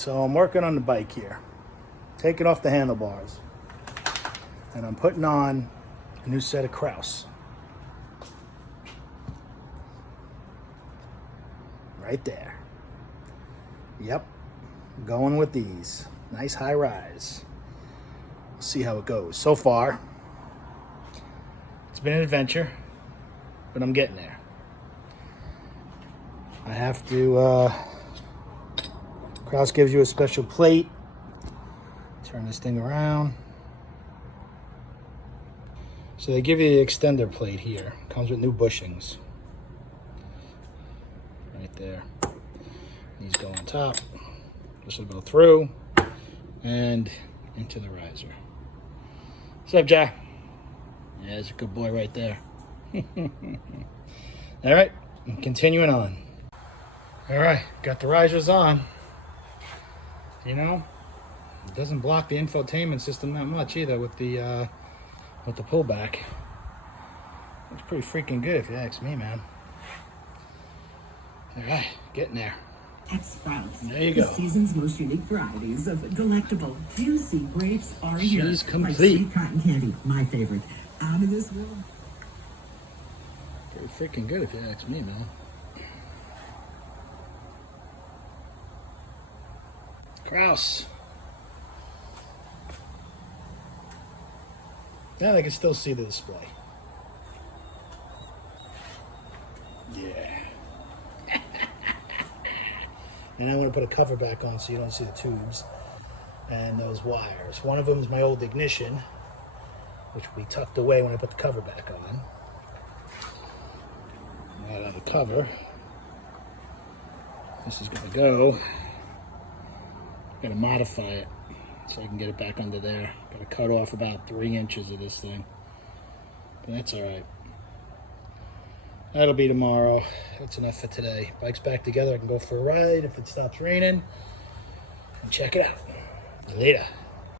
So I'm working on the bike here, taking off the handlebars, and I'm putting on a new set of Kraus. Right there. Yep, going with these. Nice high rise. We'll see how it goes. So far, it's been an adventure, but I'm getting there. I have to, Kraus gives you a special plate. Turn this thing around. So they give you the extender plate here. Comes with new bushings. Right there. These go on top. This will go through and into the riser. What's up, Jack? Yeah, that's a good boy right there. All right, I'm continuing on. All right, got the risers on. You know, it doesn't block the infotainment system that much either with the pullback. Looks pretty freaking good if you ask me, man. All right, getting there. At Sprouts, there you go. The season's most unique varieties of delectable, juicy grapes are here. She's complete. Like sweet cotton candy, my favorite. Out of this world. Pretty freaking good if you ask me, man. Kraus. Yeah, they can still see the display. Yeah. And I'm going to put a cover back on so you don't see the tubes and those wires. One of them is my old ignition, which will be tucked away when I put the cover back on. Right on the cover. This is going to go. Got to modify it so I can get it back under there. Got to cut off about 3 inches of this thing. But that's all right. That'll be tomorrow. That's enough for today. Bike's back together. I can go for a ride if it stops raining. And check it out. Later.